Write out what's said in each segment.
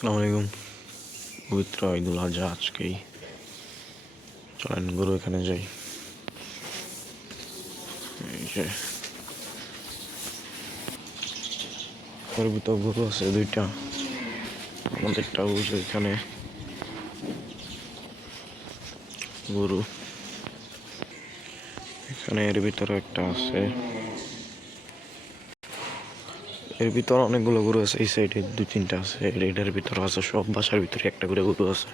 আসসালামু আলাইকুম। পবিত্র ঈদুল আজহা আজকেই। চলেন গরু এখানে যাই। এই যে এর ভিতর গরু আছে দুইটা, আমাদেরটা ওই যে এখানে গরু, এখানে এর ভিতরে একটা আছে, এর ভিতরে অনেকগুলো গরু আছে। এই সাইডে দুই তিনটা আছে, এটার ভিতরে আছে। সব বাসার ভিতরে একটা করে গরু আছে।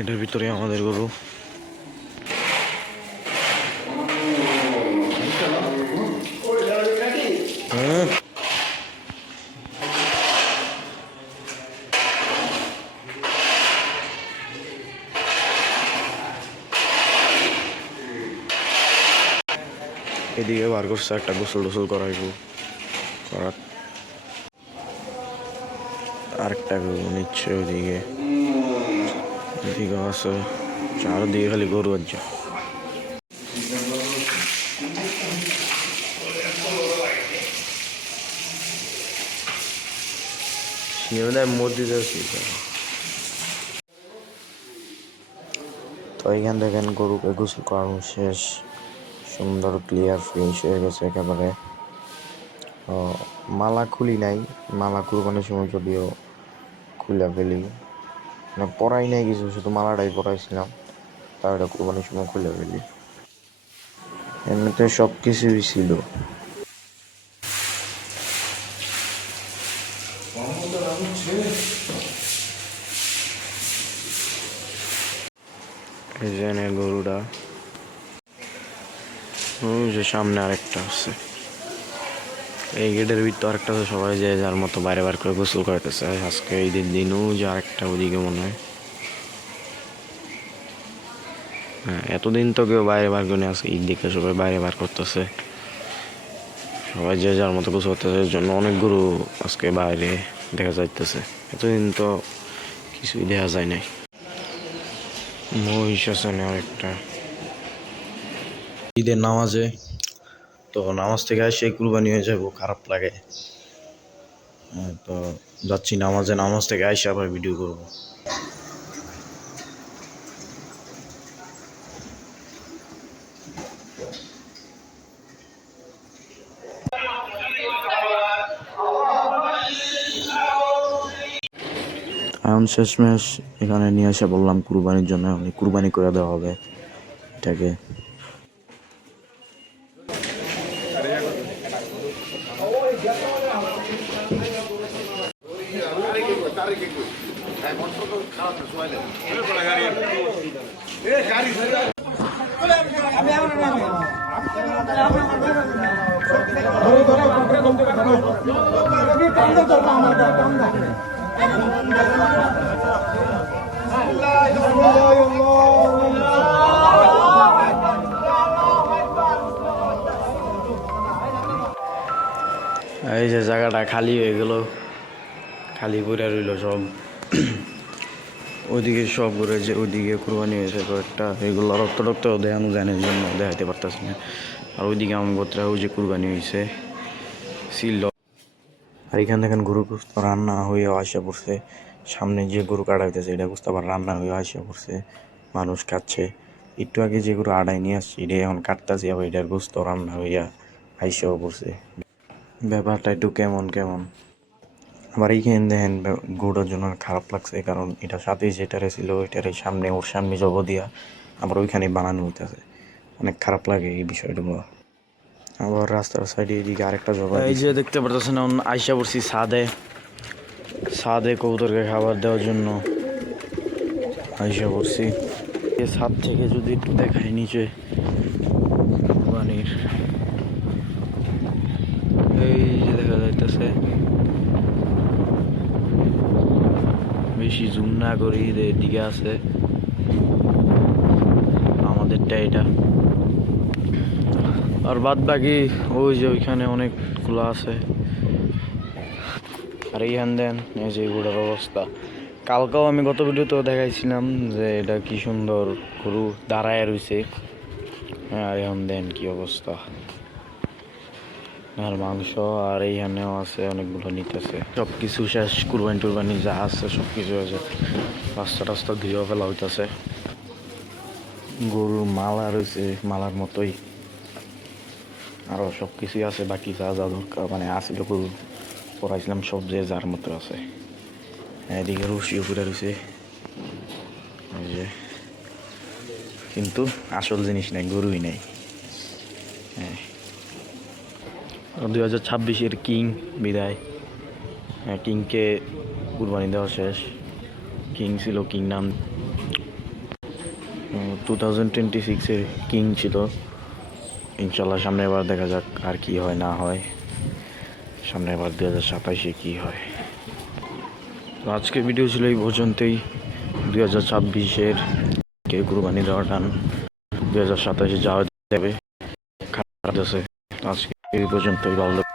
এটার ভিতরে আমাদের গরু। হ্যাঁ, এদিকে বার করছে একটা, গোসল টোসল করাইব, করার আরেকটা গরু নিচ্ছে ওইদিকে। এদিকে আছে, চারদিকে খালি গরু আছে। মসজিদ আছে তো এইখান দেখেন গরুকে গোসল করানো শেষ, সুন্দর ক্লিয়ার ফিনিশ হয়ে গেছে একেবারে। মালা খুলি নাই, মালা কুরবানির সময় যদিও খুলে ফেলি, মানে পরাই নাই কিছু, শুধু মালাটাই পরাইছিলাম, তার এটা কুরবানির সময় খুলে ফেলি। এমনিতে সব কিছুই ছিল। এই যে গরুটা, ওই যে সামনে আরেকটা আছে, এই গেটের ভিতর আরেকটা আছে। সবাই যে যার মতো বাইরে বার করে গোসল করতেছে আজকে ঈদের দিনও। যে আরেকটা ওদিকে মনে হয়, হ্যাঁ, এতদিন তো কেউ বাইরে বার করে আজকে ঈদ দেখে সবাই বাইরে বার করতেছে। সবাই যে যার মতো গোসল করতেছে, এর জন্য অনেক গরু আজকে বাইরে দেখা যাইতেছে। এতদিন তো কিছুই দেখা যায় নাই। মহিষ আছে না আরেকটা। ঈদের নামাজে তো নামাজ থেকে আসে কুরবানি হয়ে যাবো, খারাপ লাগে। তো যাচ্ছি নামাজে, নামাজ থেকে আইসে আবার ভিডিও করবো। এখন শেষমেশ এখানে নিয়ে এসে বললাম কুরবানির জন্য কুরবানি করে দেওয়া হবে এটাকে। এই যে জায়গাটা খালি হয়ে গেল, খালি পড়ে রইল সব। ওইদিকে সব ঘুরে, যে ওইদিকে কুরবানি হয়েছে কয়েকটা, এগুলো রক্ত টক্ত দেখানো যায় না, এই জন্য দেখাতে পারতেছি না। আর ওইদিকে আমার গোত্রা ওই যে কুরবানি হয়েছে ছিল। আর এখানে দেখেন গরু গোস্ত রান্না হয়ে আসা পড়ছে। সামনে যে গরু কাটা হইতেছে এটা গোস্ত আবার রান্না হয়ে আসা পড়ছে, মানুষ খাচ্ছে। একটু আগে যে গরু আড়াই নিয়ে আসছি এটা এখন কাটতেছি, আবার এটার গোস্ত রান্না হইয়া আইসাও পড়ছে। ব্যাপারটা একটু কেমন কেমন। আবার এইখানে দেখেন গরুটার জন্য খারাপ লাগছে, কারণ এটা সাথে যেটারে ছিল এটার সামনে, ওর সামনে জব দিয়া আবার ওইখানে বানানো হইতেছে। অনেক খারাপ লাগে এই বিষয়গুলো। আবার রাস্তার সাইডে এদিকে আরেকটা জবা, এই যে দেখতে পারতেছেন আইসা পড়ছি ছাদে। ছাদে কবুতরকে খাবার দেওয়ার জন্য আইসা পড়ছি। ছাদ থেকে যদি একটু দেখাই নিচে কুরবানির, এই যে দেখা যাইতেছে, বেশি জুম না করি, এদিকে আছে আমাদেরটা এটা। আর বাদ বাকি ওই যে ওইখানে অনেকগুলো আছে। আর এইখান দেন এই যে এগুলোর অবস্থা। কালকেও আমি গত ভিডিওতেও দেখাইছিলাম যে এটা কি সুন্দর গরু দাঁড়ায় রয়েছে। আর এখন দেন কি অবস্থা, আর মাংস আর এইখানেও আছে অনেকগুলো নিতেছে সব কিছু শেষ কুরবানি টুরবানি যা আছে সব কিছু আছে রাস্তা টাস্তা ধুয়েও ফেলা হইতেছে গরুর মালা রয়েছে মালার মতোই আরও সব কিছুই আছে বাকি যা যা দরকার মানে আসিল গরু পড়াইছিলাম সব যে যার মতো আছে এদিকে রশিও করে রয়েছে এই যে কিন্তু আসল জিনিস নাই গরুই নেই হ্যাঁ 2026-এর কিং বিদায় হ্যাঁ কিংকে কুরবানি দেওয়া শেষ কিং ছিল কিং নাম 2026-এর কিং ছিল ইনশাল্লাহ সামনে এবার দেখা যাক আর কি হয় না হয় সামনে এবার 2027-এ কী হয় তো আজকের ভিডিও ছিল এই পর্যন্তই 2026-এর কে কুরবানি দেওয়ার টান 2027-এ যাওয়া যাবে খারাপ আছে আজকে এই পর্যন্তই ভালো